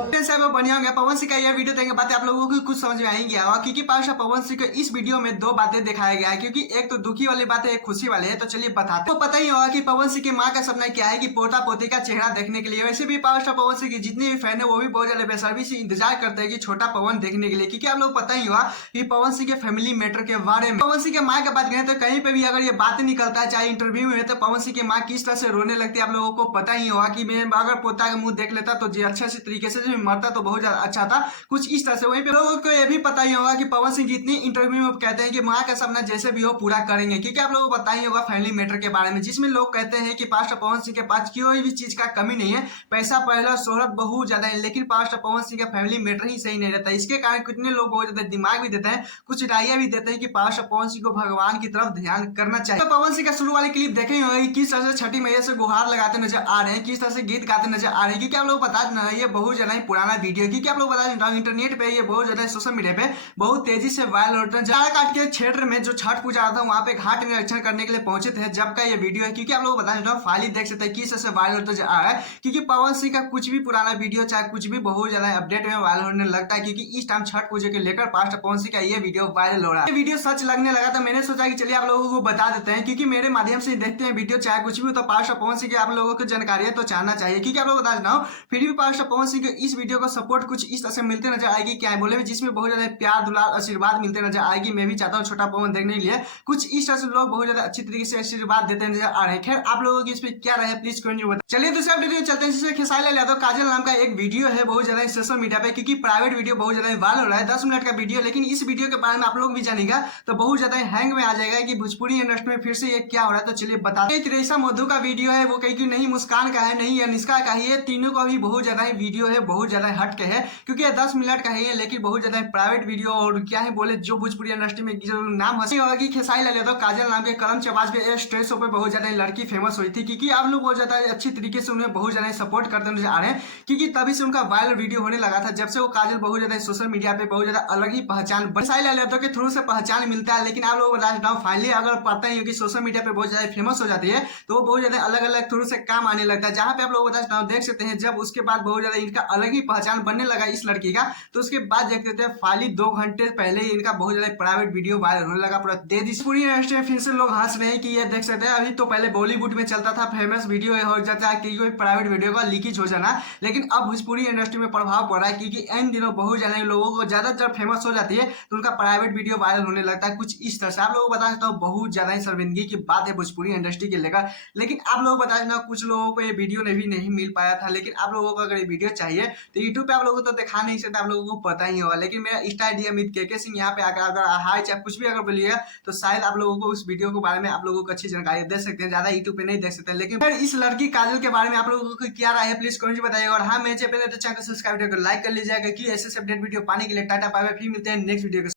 बढ़िया होंगे। पवन सिंह का यह वीडियो देखेंगे बातें आप लोगों को कुछ समझ में आएंगी क्योंकि पाशा पवन सिंह को इस वीडियो में दो बातें दिखाया गया है, क्योंकि एक तो दुखी वाली बात है, एक खुशी वाली है। तो चलिए बताते। तो पता ही होगा कि पवन सिंह की माँ का सपना क्या है कि पोता पोती का चेहरा देखने के लिए। वैसे भी पाशा पवन सिंह के जितने भी फैन है वो भी बहुत ज्यादा बेसब्री से इंतजार करते हैं कि छोटा पवन देखने के लिए, क्योंकि आप लोग पता ही होगा कि पवन सिंह के फैमिली मैटर के बारे में। पवन सिंह के माँ की बात करें तो कहीं पे भी अगर ये बात निकलता है, चाहे इंटरव्यू में, तो पवन सिंह की माँ किस तरह से रोने लगती है आप लोगों को पता ही होगा कि मैं अगर पोता का मुंह देख लेता तो अच्छे से तरीके से मरता तो बहुत ज्यादा अच्छा था, कुछ इस तरह से। वहीं पे लोगों को यह भी पता ही होगा कि पवन सिंह इतनी इंटरव्यू में कहते हैं कि माँ का सपना जैसे भी हो पूरा करेंगे, क्योंकि आप लोगों को पता ही होगा फैमिली मैटर के बारे में, जिसमें लोग कहते हैं कि पास्टर पवन सिंह के पास कोई भी चीज का कमी नहीं है, पैसा पहला शोहरत बहुत ज्यादा है, लेकिन पास्टर पवन सिंह का फैमिली मैटर ही सही नहीं रहता। इसके कारण कितने लोग बहुत ज्यादा दिमाग भी देते हैं, कुछ राय भी देते हैं कि पास्टर पवन सिंह को भगवान की तरफ ध्यान करना चाहिए। तो पवन सिंह का शुरू वाली क्लिप देखे ही होगा किस तरह से छठी मैया से गुहार लगाते नजर आ रहे हैं, किस तरह से गीत गाते नजर आ रहे हैं, क्योंकि आप लोग बता देना ये बहुत ज्यादा ही पुराना वीडियो, क्योंकि आप लोग बता देना इंटरनेट पे ये बहुत ज्यादा सोशल मीडिया पे बहुत तेजी से वायरल होता है। झारखंड के क्षेत्र में जो छठ पूजा आता है वहां पे घाट निरीक्षण करने के लिए पहुंचे थे जब का ये वीडियो है, क्योंकि आप लोग बता देना फाइल देख सकते हैं किस तरह से वायरल होता जा रहा है, क्योंकि पवन सिंह का कुछ भी पुराना वीडियो चाहे कुछ भी बहुत ज्यादा अपडेट में वायरल होने लगता है, क्योंकि इस टाइम छठ पूजा के लेकर पास्टर पवन सिंह का ये वीडियो वायरल हो रहा है। ये वीडियो सच लगने लगा तो मैंने सोचा कि चलिए आप लोगों को बता देते हैं, क्योंकि मेरे माध्यम से देखते हैं वीडियो चाहे कुछ भी तो पास्टर पवन सिंह की आप लोगों को जानकारी है तो जानना चाहिए, क्योंकि आप लोग बता देना फिर भी पास्टर पवन सिंह को इस वीडियो को सपोर्ट कुछ इस तरह से मिलते नजर आएगी, क्या बोले जिसमें बहुत ज्यादा प्यार दुलार आशीर्वाद मिलते नजर आएगी। मैं भी चाहता हूँ छोटा पवन देखने के लिए कुछ इस तरह से लोग बहुत ज्यादा अच्छी तरीके से आशीर्वाद देते नजर आ रहे हैं। खैर आप लोगों की इस पे क्या रहे प्लीज कमेंट में बताइए। चलिए दूसरा वीडियो चलते हैं, जिसमें खेसारी लाल यादव काजल नाम का एक वीडियो है बहुत ज्यादा सोशल मीडिया पे, क्योंकि प्राइवेट वीडियो बहुत ज्यादा वायरल हो रहा है, 10 मिनट का वीडियो, लेकिन इस वीडियो के बारे में आप लोग भी जानेगा तो बहुत ज्यादा हैंग में आ जाएगा कि भोजपुरी इंडस्ट्री में फिर से ये क्या हो रहा है। तो चलिए बताते हैं। त्रिशा मधु का वीडियो है, वो कहीं की नहीं मुस्कान का है, नहीं अनुष्का का ही है, तीनों का भी बहुत ज्यादा वीडियो है, बहुत ज्यादा हट के है, क्योंकि ये 10 मिनट का है, लेकिन बहुत ज्यादा प्राइवेट वीडियो। और क्या है बोले जो भोजपुरी इंडस्ट्री में जो नाम हंसी होगा कि खेसारी लाल यादव काजल नाम के कलम चबाज पे स्टेज शो पे बहुत ज्यादा लड़की फेमस हुई थी, क्योंकि आप लोग बहुत ज्यादा अच्छी तरीके से उन्हें बहुत ज्यादा सपोर्ट करते नजर आ रहे हैं, क्योंकि तभी से उनका वायरल वीडियो होने लगा था जब से वो काजल बहुत ज्यादा सोशल मीडिया पे बहुत ज्यादा अलग ही पहचान खेसारी लाल यादव के थ्रू से पहचान मिलता है। लेकिन आप लोग बता देता हूँ फाइनली अगर पता ही हो कि सोशल मीडिया पे बहुत ज्यादा फेमस हो जाती है तो वो बहुत ज्यादा अलग अलग थ्रू से काम आने लगता है, जहाँ पे आप लोग बता देता हूँ देख सकते हैं जब उसके बाद बहुत ज्यादा इनका अलग ही पहचान बनने लगा इस लड़की का, तो उसके बाद देख सकते हैं फाइनली 2 घंटे पहले ही इनका बहुत ज्यादा प्राइवेट वीडियो वायरल होने लगा पूरा देश। पूरी इंडस्ट्री में फिर से लोग हंस रहे हैं कि ये देख सकते हैं अभी तो पहले बॉलीवुड में चलता था फेमस वीडियो हो जाता है कि कोई प्राइवेट वीडियो का लीकेज हो जाना, लेकिन अब भोजपुरी इंडस्ट्री में प्रभाव पड़ रहा है, क्योंकि इन दिनों बहुत ज्यादा लोगों को ज्यादा जब फेमस हो जाती है तो उनका प्राइवेट वीडियो वायरल होने लगता है कुछ इस तरह से। आप लोगों को बता देता हूँ बहुत ज्यादा ही शर्मिंदगी की बात है भोजपुरी इंडस्ट्री के लेकर, लेकिन आप लोग बता देना कुछ लोगों को ये वीडियो नहीं मिल पाया था, लेकिन आप लोगों को अगर ये वीडियो चाहिए तो यूट्यूब पे आप लोगों को तो दिखा नहीं सकता, आप लोगों को पता ही होगा, लेकिन मेरा इंस्टा आईडी अमित के सिंह यहाँ पे आकर अगर हाय चाहे कुछ भी अगर बोलिएगा तो शायद आप लोगों को उस वीडियो के बारे में आप लोगों को अच्छी जानकारी दे सकते हैं, ज्यादा यूट्यूब पे नहीं देख सकते। लेकिन फिर इस लड़की काजल के बारे में आप लोगों को क्या राय है प्लीज कमेंट बताइएगा, और हाँ मैं चैनल को लाइक कर लीजिएगा कि ऐसे अपडेट वीडियो पाने के लिए। टाटा बाय बाय, फिर मिलते हैं नेक्स्ट वीडियो के